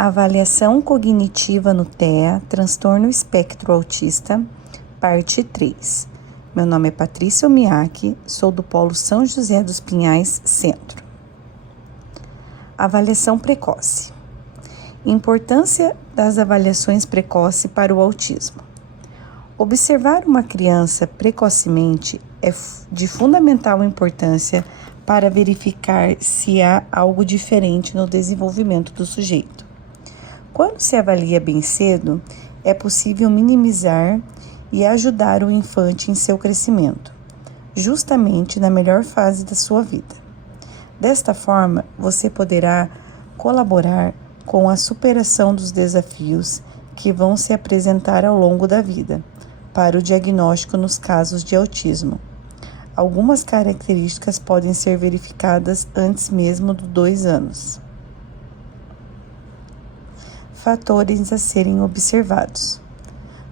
Avaliação cognitiva no TEA, transtorno espectro autista, parte 3. Meu nome é Patrícia Omiaki, sou do Polo São José dos Pinhais, Centro. Avaliação precoce. Importância das avaliações precoces para o autismo. Observar uma criança precocemente é de fundamental importância para verificar se há algo diferente no desenvolvimento do sujeito. Quando se avalia bem cedo, é possível minimizar e ajudar o infante em seu crescimento, justamente na melhor fase da sua vida. Desta forma, você poderá colaborar com a superação dos desafios que vão se apresentar ao longo da vida, para o diagnóstico nos casos de autismo. Algumas características podem ser verificadas antes mesmo dos 2 anos. Fatores a serem observados.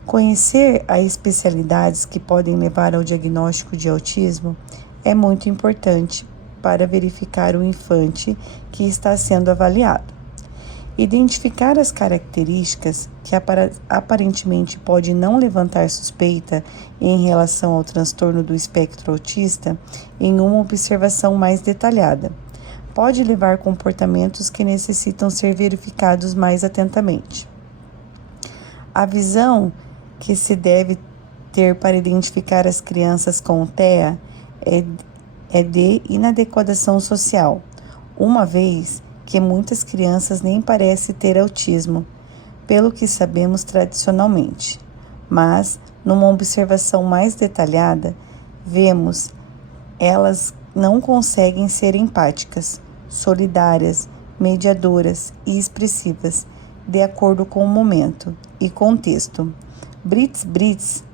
Conhecer as especialidades que podem levar ao diagnóstico de autismo é muito importante para verificar o infante que está sendo avaliado. Identificar as características que aparentemente pode não levantar suspeita em relação ao transtorno do espectro autista em uma observação mais detalhada pode levar a comportamentos que necessitam ser verificados mais atentamente. A visão que se deve ter para identificar as crianças com TEA é de inadequação social, uma vez que muitas crianças nem parecem ter autismo, pelo que sabemos tradicionalmente. Mas, numa observação mais detalhada, vemos elas não conseguem ser empáticas, solidárias, mediadoras e expressivas, de acordo com o momento e contexto. Brits,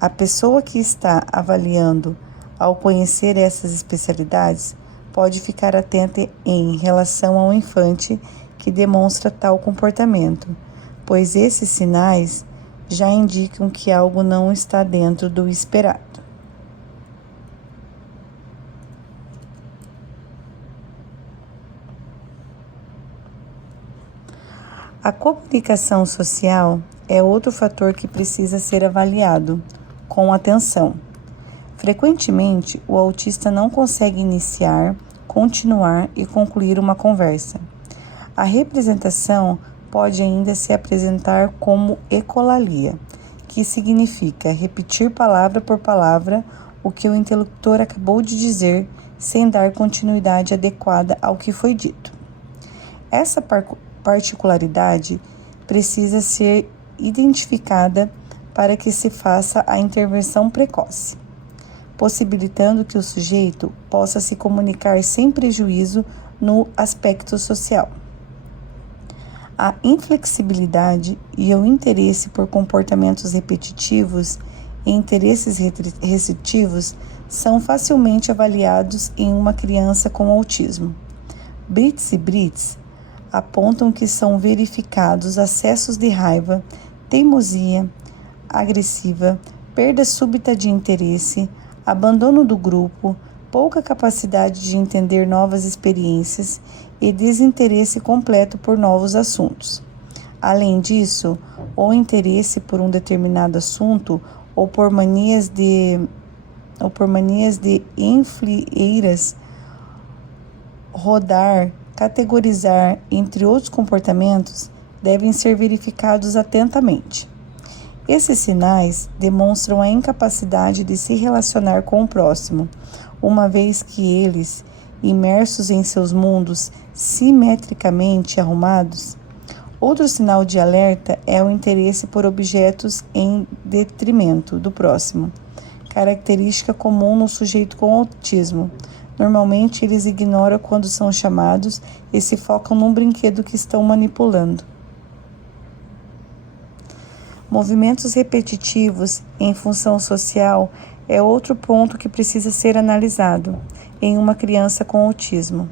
a pessoa que está avaliando, ao conhecer essas especialidades, pode ficar atenta em relação ao infante que demonstra tal comportamento, pois esses sinais já indicam que algo não está dentro do esperado. A comunicação social é outro fator que precisa ser avaliado com atenção. Frequentemente, o autista não consegue iniciar, continuar e concluir uma conversa. A representação pode ainda se apresentar como ecolalia, que significa repetir palavra por palavra o que o interlocutor acabou de dizer, sem dar continuidade adequada ao que foi dito. Essa particularidade precisa ser identificada para que se faça a intervenção precoce, possibilitando que o sujeito possa se comunicar sem prejuízo no aspecto social. A inflexibilidade e o interesse por comportamentos repetitivos e interesses restritivos são facilmente avaliados em uma criança com autismo. Brits apontam que são verificados acessos de raiva, teimosia agressiva, perda súbita de interesse, abandono do grupo, pouca capacidade de entender novas experiências e desinteresse completo por novos assuntos. Além disso, o interesse por um determinado assunto ou por manias de enfileiras, rodar, categorizar, entre outros comportamentos, devem ser verificados atentamente. Esses sinais demonstram a incapacidade de se relacionar com o próximo, uma vez que eles, imersos em seus mundos simetricamente arrumados. Outro sinal de alerta é o interesse por objetos em detrimento do próximo, característica comum no sujeito com autismo. Normalmente, eles ignoram quando são chamados e se focam num brinquedo que estão manipulando. Movimentos repetitivos em função social é outro ponto que precisa ser analisado em uma criança com autismo.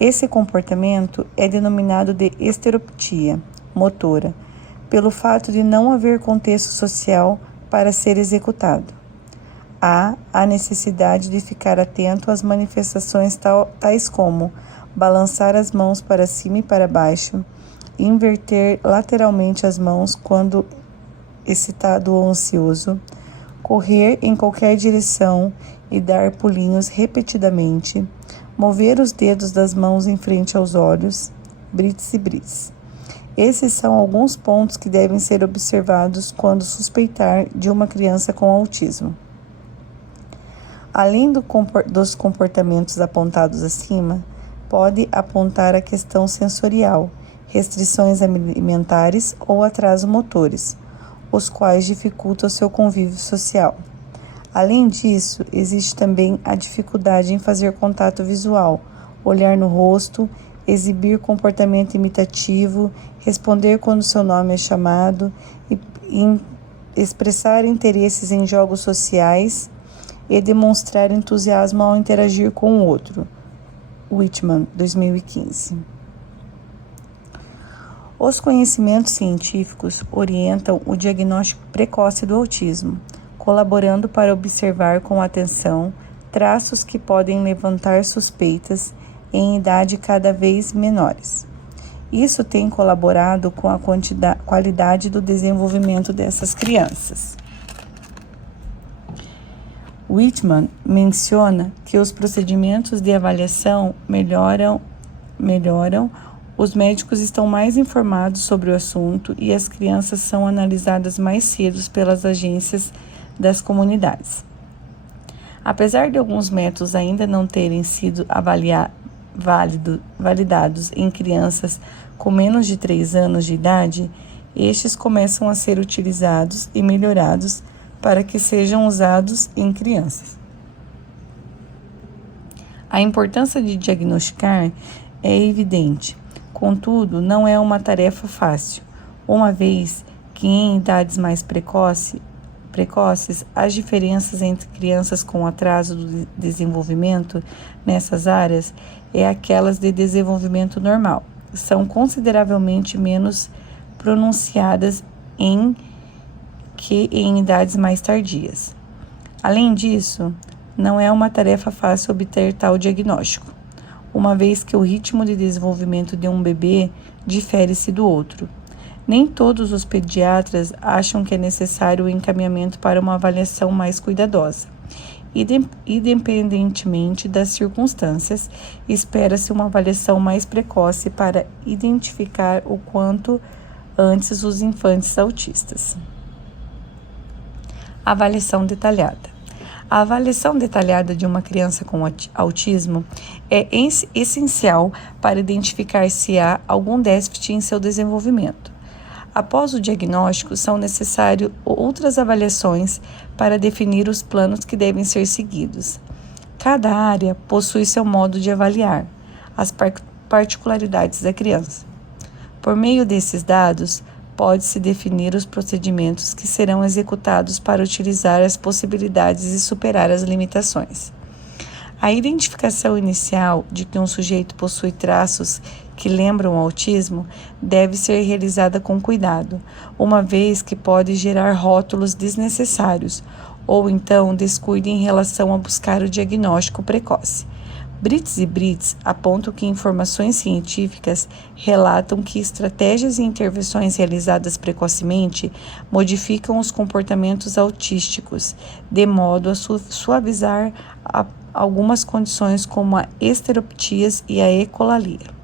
Esse comportamento é denominado de estereoptia motora, pelo fato de não haver contexto social para ser executado. Há a necessidade de ficar atento às manifestações tais como balançar as mãos para cima e para baixo, inverter lateralmente as mãos quando excitado ou ansioso, correr em qualquer direção e dar pulinhos repetidamente, mover os dedos das mãos em frente aos olhos, brits e brits. Esses são alguns pontos que devem ser observados quando suspeitar de uma criança com autismo. Além dos comportamentos apontados acima, pode apontar a questão sensorial, restrições alimentares ou atrasos motores, os quais dificultam o seu convívio social. Além disso, existe também a dificuldade em fazer contato visual, olhar no rosto, exibir comportamento imitativo, responder quando seu nome é chamado e expressar interesses em jogos sociais e demonstrar entusiasmo ao interagir com o outro. Whitman, 2015. Os conhecimentos científicos orientam o diagnóstico precoce do autismo, colaborando para observar com atenção traços que podem levantar suspeitas em idade cada vez menores. Isso tem colaborado com a qualidade do desenvolvimento dessas crianças. Whitman menciona que os procedimentos de avaliação melhoram, os médicos estão mais informados sobre o assunto e as crianças são analisadas mais cedo pelas agências das comunidades. Apesar de alguns métodos ainda não terem sido validados em crianças com menos de 3 anos de idade, estes começam a ser utilizados e melhorados para que sejam usados em crianças. A importância de diagnosticar é evidente, contudo, não é uma tarefa fácil, uma vez que em idades mais precoces, as diferenças entre crianças com atraso do desenvolvimento nessas áreas é aquelas de desenvolvimento normal, são consideravelmente menos pronunciadas que em idades mais tardias. Além disso, não é uma tarefa fácil obter tal diagnóstico, uma vez que o ritmo de desenvolvimento de um bebê difere-se do outro. Nem todos os pediatras acham que é necessário o encaminhamento para uma avaliação mais cuidadosa. Independentemente das circunstâncias, espera-se uma avaliação mais precoce para identificar o quanto antes os infantes autistas. Avaliação detalhada. A avaliação detalhada de uma criança com autismo é essencial para identificar se há algum déficit em seu desenvolvimento. Após o diagnóstico, são necessárias outras avaliações para definir os planos que devem ser seguidos. Cada área possui seu modo de avaliar as particularidades da criança. Por meio desses dados, pode-se definir os procedimentos que serão executados para utilizar as possibilidades e superar as limitações. A identificação inicial de que um sujeito possui traços que lembram o autismo deve ser realizada com cuidado, uma vez que pode gerar rótulos desnecessários ou então descuido em relação a buscar o diagnóstico precoce. Brits e Brits apontam que informações científicas relatam que estratégias e intervenções realizadas precocemente modificam os comportamentos autísticos, de modo a suavizar algumas condições como a estereoptias e a ecolalia.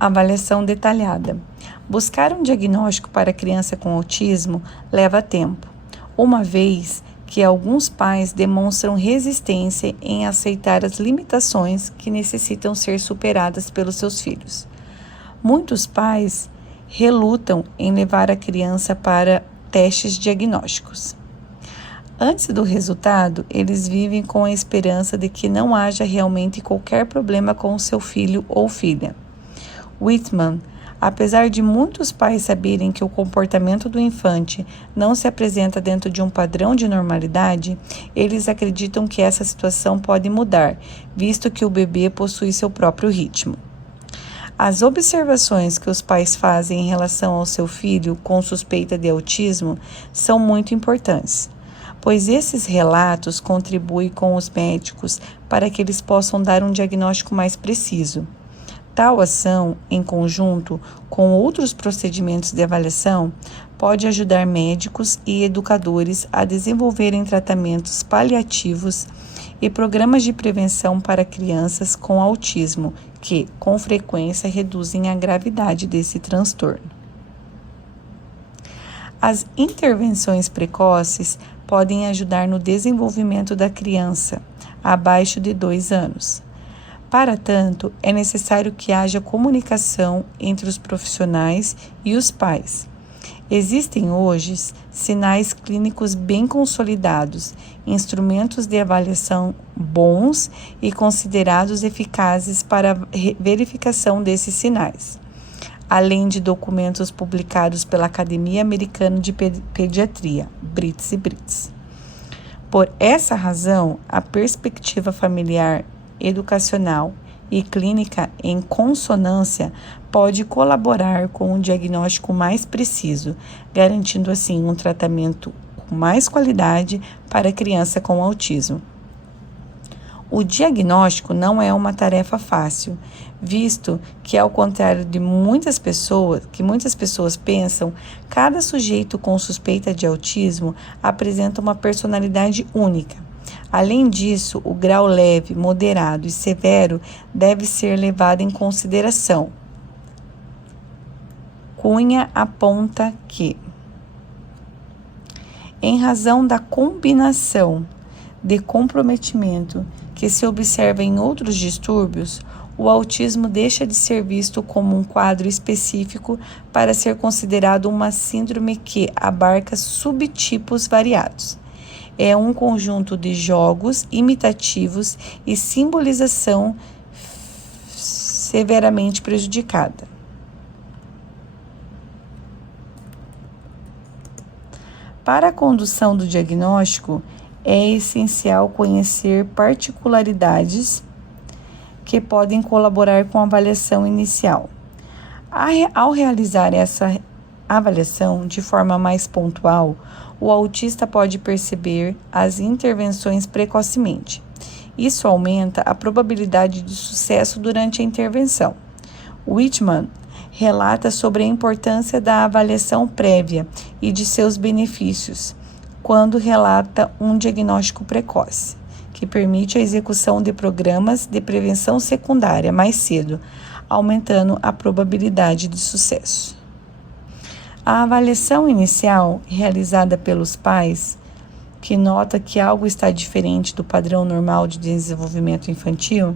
Avaliação detalhada. Buscar um diagnóstico para criança com autismo leva tempo, uma vez que alguns pais demonstram resistência em aceitar as limitações que necessitam ser superadas pelos seus filhos. Muitos pais relutam em levar a criança para testes diagnósticos. Antes do resultado, eles vivem com a esperança de que não haja realmente qualquer problema com o seu filho ou filha. Whitman, apesar de muitos pais saberem que o comportamento do infante não se apresenta dentro de um padrão de normalidade, eles acreditam que essa situação pode mudar, visto que o bebê possui seu próprio ritmo. As observações que os pais fazem em relação ao seu filho com suspeita de autismo são muito importantes. pois esses relatos contribuem com os médicos para que eles possam dar um diagnóstico mais preciso. Tal ação, em conjunto com outros procedimentos de avaliação, pode ajudar médicos e educadores a desenvolverem tratamentos paliativos e programas de prevenção para crianças com autismo, que, com frequência, reduzem a gravidade desse transtorno. As intervenções precoces podem ajudar no desenvolvimento da criança abaixo de 2 anos. Para tanto, é necessário que haja comunicação entre os profissionais e os pais. Existem hoje sinais clínicos bem consolidados, instrumentos de avaliação bons e considerados eficazes para a verificação desses sinais, além de documentos publicados pela Academia Americana de Pediatria, BRITS e BRITS. Por essa razão, a perspectiva familiar, educacional e clínica em consonância pode colaborar com um diagnóstico mais preciso, garantindo assim um tratamento com mais qualidade para a criança com autismo. O diagnóstico não é uma tarefa fácil, visto que, ao contrário de muitas pessoas pensam, cada sujeito com suspeita de autismo apresenta uma personalidade única. Além disso, o grau leve, moderado e severo deve ser levado em consideração. Cunha aponta que, em razão da combinação de comprometimento que se observa em outros distúrbios, o autismo deixa de ser visto como um quadro específico para ser considerado uma síndrome que abarca subtipos variados. É um conjunto de jogos imitativos e simbolização severamente prejudicada. Para a condução do diagnóstico, é essencial conhecer particularidades que podem colaborar com a avaliação inicial. Ao realizar essa avaliação de forma mais pontual, o autista pode perceber as intervenções precocemente. Isso aumenta a probabilidade de sucesso durante a intervenção. Whitman relata sobre a importância da avaliação prévia e de seus benefícios, quando relata um diagnóstico precoce, que permite a execução de programas de prevenção secundária mais cedo, aumentando a probabilidade de sucesso. A avaliação inicial, realizada pelos pais, que nota que algo está diferente do padrão normal de desenvolvimento infantil,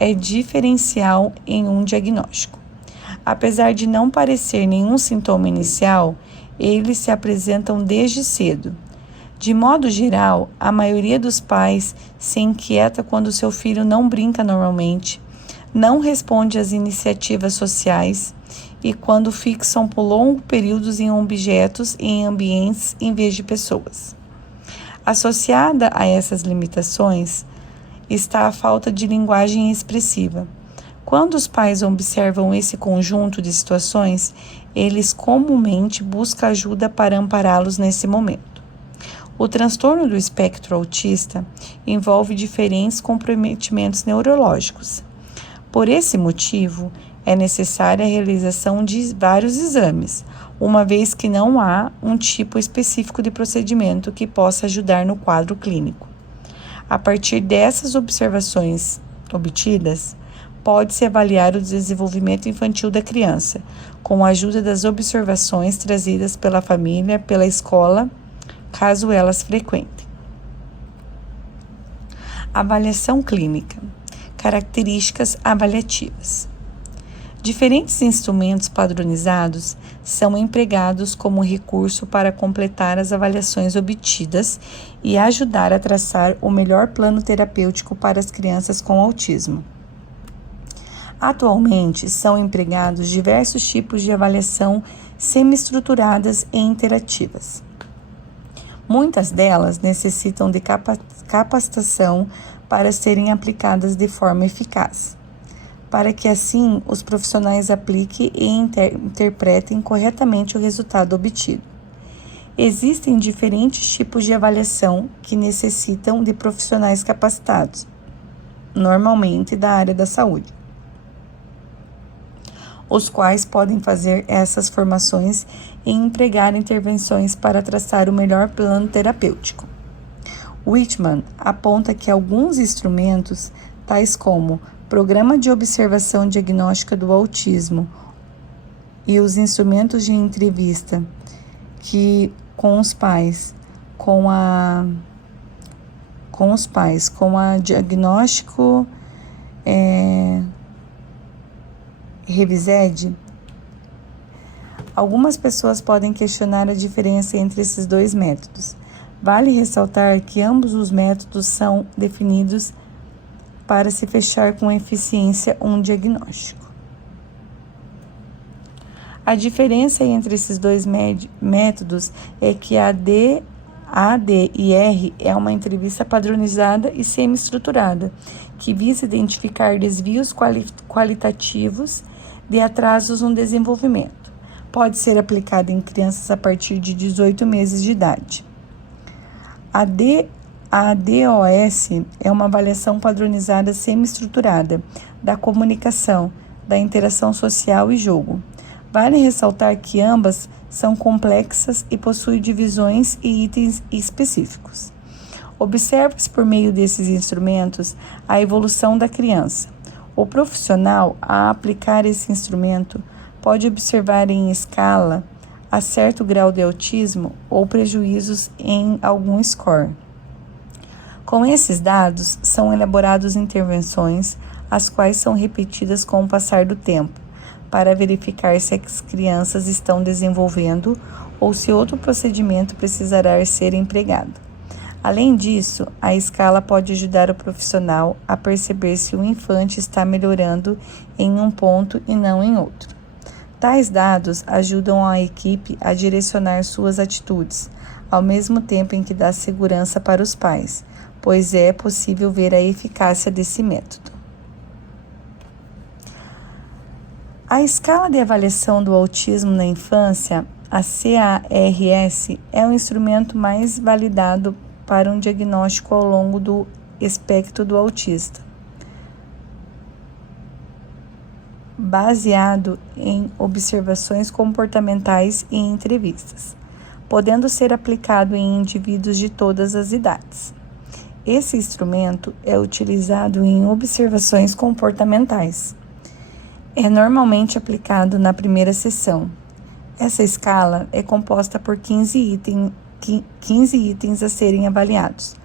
é diferencial em um diagnóstico. Apesar de não parecer nenhum sintoma inicial, eles se apresentam desde cedo. De modo geral, a maioria dos pais se inquieta quando seu filho não brinca normalmente, não responde às iniciativas sociais e quando fixam por longos períodos em objetos e em ambientes em vez de pessoas. Associada a essas limitações está a falta de linguagem expressiva. Quando os pais observam esse conjunto de situações, eles comumente buscam ajuda para ampará-los nesse momento. O transtorno do espectro autista envolve diferentes comprometimentos neurológicos. Por esse motivo, é necessária a realização de vários exames, uma vez que não há um tipo específico de procedimento que possa ajudar no quadro clínico. A partir dessas observações obtidas, pode-se avaliar o desenvolvimento infantil da criança, com a ajuda das observações trazidas pela família, pela escola, caso elas frequentem. Avaliação clínica. Características avaliativas. Diferentes instrumentos padronizados são empregados como recurso para completar as avaliações obtidas e ajudar a traçar o melhor plano terapêutico para as crianças com autismo. Atualmente, são empregados diversos tipos de avaliação semi-estruturadas e interativas. Muitas delas necessitam de capacitação para serem aplicadas de forma eficaz, para que assim os profissionais apliquem e interpretem corretamente o resultado obtido. Existem diferentes tipos de avaliação que necessitam de profissionais capacitados, normalmente da área da saúde, os quais podem fazer essas formações e empregar intervenções para traçar o melhor plano terapêutico. Whitman aponta que alguns instrumentos, tais como Programa de Observação Diagnóstica do Autismo e os instrumentos de entrevista com os pais, com a diagnóstico Revised, algumas pessoas podem questionar a diferença entre esses dois métodos. Vale ressaltar que ambos os métodos são definidos para se fechar com eficiência um diagnóstico. A diferença entre esses dois métodos é que a ADIR é uma entrevista padronizada e semi-estruturada, que visa identificar desvios qualitativos de atrasos no desenvolvimento. Pode ser aplicada em crianças a partir de 18 meses de idade. A DOS é uma avaliação padronizada semi-estruturada da comunicação, da interação social e jogo. Vale ressaltar que ambas são complexas e possuem divisões e itens específicos. Observa-se por meio desses instrumentos a evolução da criança. O profissional, a aplicar esse instrumento, pode observar em escala a certo grau de autismo ou prejuízos em algum score. Com esses dados, são elaboradas intervenções, as quais são repetidas com o passar do tempo, para verificar se as crianças estão desenvolvendo ou se outro procedimento precisará ser empregado. Além disso, a escala pode ajudar o profissional a perceber se o infante está melhorando em um ponto e não em outro. Tais dados ajudam a equipe a direcionar suas atitudes, ao mesmo tempo em que dá segurança para os pais, pois é possível ver a eficácia desse método. A escala de avaliação do autismo na infância, a CARS, é o instrumento mais validado para um diagnóstico ao longo do espectro do autista, baseado em observações comportamentais e entrevistas, podendo ser aplicado em indivíduos de todas as idades. Esse instrumento é utilizado em observações comportamentais. É normalmente aplicado na primeira sessão. Essa escala é composta por 15 itens a serem avaliados,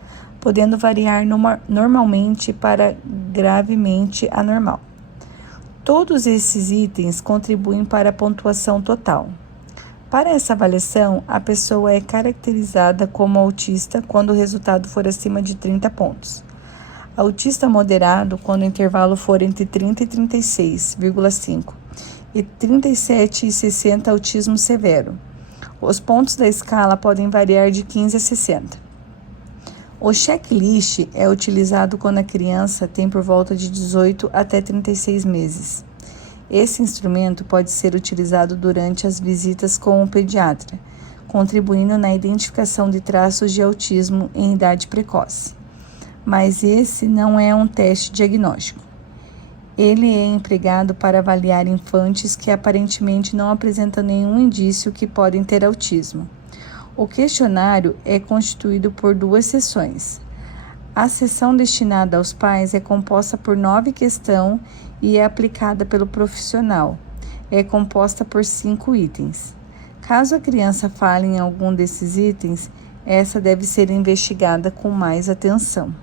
podendo variar normalmente para gravemente anormal. Todos esses itens contribuem para a pontuação total. Para essa avaliação, a pessoa é caracterizada como autista quando o resultado for acima de 30 pontos. Autista moderado quando o intervalo for entre 30 e 36,5 e 37 e 60 autismo severo. Os pontos da escala podem variar de 15 a 60. O checklist é utilizado quando a criança tem por volta de 18 até 36 meses. Esse instrumento pode ser utilizado durante as visitas com o pediatra, contribuindo na identificação de traços de autismo em idade precoce. Mas esse não é um teste diagnóstico. Ele é empregado para avaliar infantes que aparentemente não apresentam nenhum indício que podem ter autismo. O questionário é constituído por 2 seções. A seção destinada aos pais é composta por 9 questões e é aplicada pelo profissional. É composta por 5 itens. Caso a criança falhe em algum desses itens, essa deve ser investigada com mais atenção.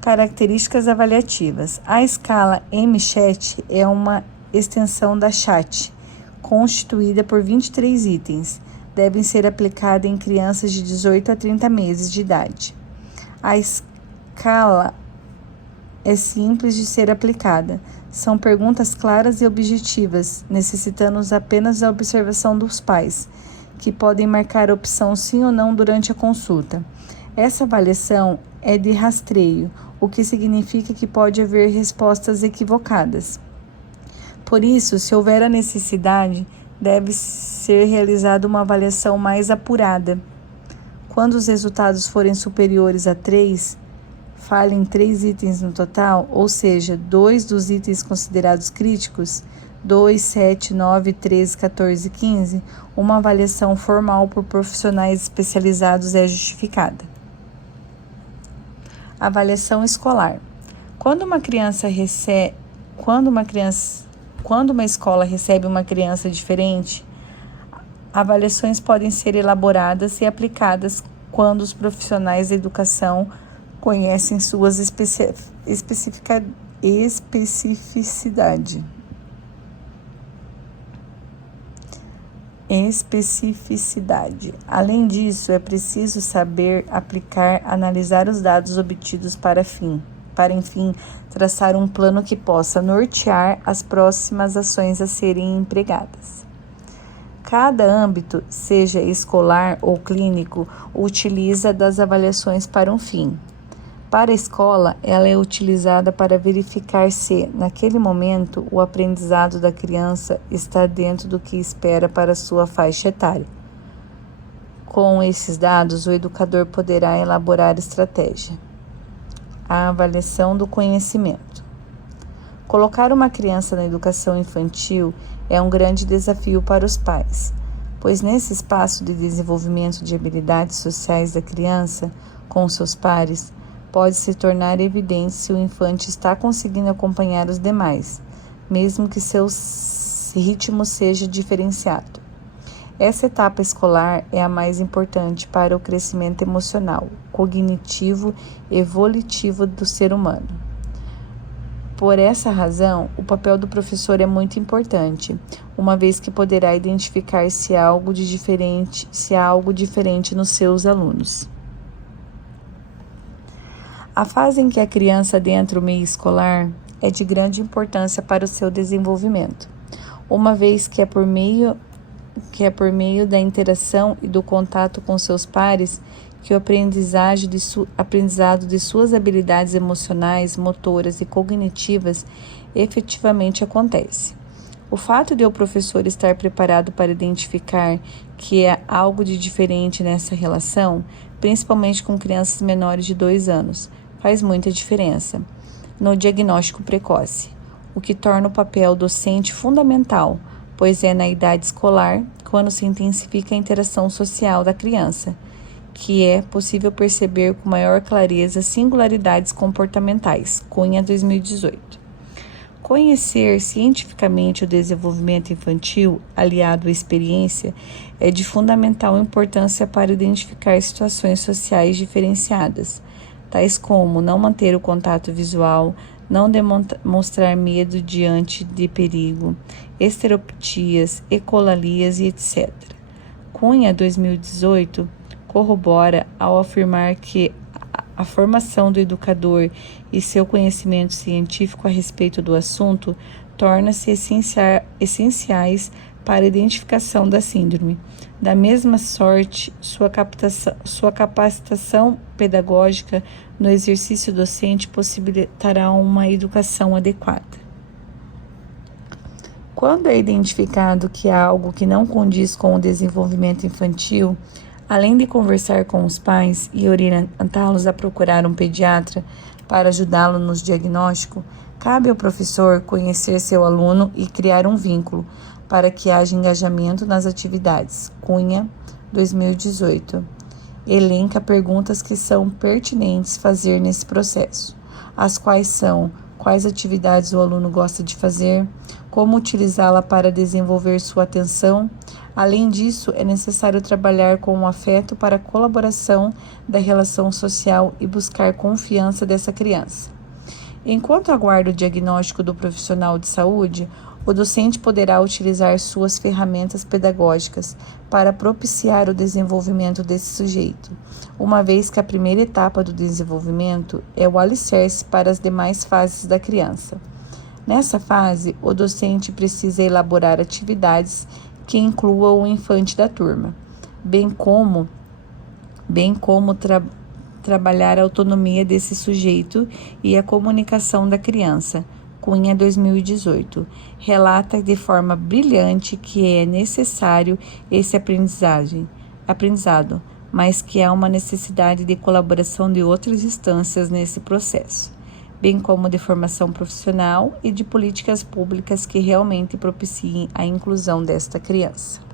Características avaliativas. A escala MCHAT é uma extensão da CHAT, constituída por 23 itens. Devem ser aplicadas em crianças de 18 a 30 meses de idade. A escala é simples de ser aplicada. São perguntas claras e objetivas, necessitando apenas a observação dos pais, que podem marcar a opção sim ou não durante a consulta. Essa avaliação é de rastreio, o que significa que pode haver respostas equivocadas. Por isso, se houver a necessidade, deve ser realizada uma avaliação mais apurada. Quando os resultados forem superiores a 3, falhem 3 itens no total, ou seja, 2 dos itens considerados críticos, 2, 7, 9, 13, 14 e 15, uma avaliação formal por profissionais especializados é justificada. Avaliação escolar. Quando uma escola recebe uma criança diferente, avaliações podem ser elaboradas e aplicadas quando os profissionais da educação conhecem suas especificidade. Além disso, é preciso saber aplicar, analisar os dados obtidos para enfim, traçar um plano que possa nortear as próximas ações a serem empregadas. Cada âmbito, seja escolar ou clínico, utiliza das avaliações para um fim. Para a escola, ela é utilizada para verificar se, naquele momento, o aprendizado da criança está dentro do que espera para sua faixa etária. Com esses dados, o educador poderá elaborar estratégia. A avaliação do conhecimento. Colocar uma criança na educação infantil é um grande desafio para os pais, pois nesse espaço de desenvolvimento de habilidades sociais da criança com seus pares, pode se tornar evidente se o infante está conseguindo acompanhar os demais, mesmo que seu ritmo seja diferenciado. Essa etapa escolar é a mais importante para o crescimento emocional, cognitivo e volitivo do ser humano. Por essa razão, o papel do professor é muito importante, uma vez que poderá identificar se há algo diferente nos seus alunos. A fase em que a criança adentra o meio escolar é de grande importância para o seu desenvolvimento, uma vez que é por meio da interação e do contato com seus pares que o aprendizado de suas habilidades emocionais, motoras e cognitivas efetivamente acontece. O fato de o professor estar preparado para identificar que há algo de diferente nessa relação, principalmente com crianças menores de 2 anos, faz muita diferença no diagnóstico precoce, o que torna o papel docente fundamental, pois é na idade escolar, quando se intensifica a interação social da criança, que é possível perceber com maior clareza singularidades comportamentais. Cunha, 2018. Conhecer cientificamente o desenvolvimento infantil, aliado à experiência, é de fundamental importância para identificar situações sociais diferenciadas, tais como não manter o contato visual, não demonstrar medo diante de perigo, estereoptias, ecolalias e etc. Cunha, 2018, corrobora ao afirmar que a formação do educador e seu conhecimento científico a respeito do assunto torna-se essenciais para a identificação da síndrome. Da mesma sorte, sua capacitação pedagógica no exercício docente possibilitará uma educação adequada. Quando é identificado que há algo que não condiz com o desenvolvimento infantil, além de conversar com os pais e orientá-los a procurar um pediatra para ajudá-lo no diagnóstico, cabe ao professor conhecer seu aluno e criar um vínculo para que haja engajamento nas atividades. Cunha, 2018. Elenca perguntas que são pertinentes fazer nesse processo, as quais são: quais atividades o aluno gosta de fazer, como utilizá-la para desenvolver sua atenção. Além disso, é necessário trabalhar com o afeto para a colaboração da relação social e buscar confiança dessa criança. Enquanto aguarda o diagnóstico do profissional de saúde, o docente poderá utilizar suas ferramentas pedagógicas para propiciar o desenvolvimento desse sujeito, uma vez que a primeira etapa do desenvolvimento é o alicerce para as demais fases da criança. Nessa fase, o docente precisa elaborar atividades que incluam o infante da turma, bem como trabalhar a autonomia desse sujeito e a comunicação da criança. Cunha, 2018, relata de forma brilhante que é necessário esse aprendizado, mas que há uma necessidade de colaboração de outras instâncias nesse processo, bem como de formação profissional e de políticas públicas que realmente propiciem a inclusão desta criança.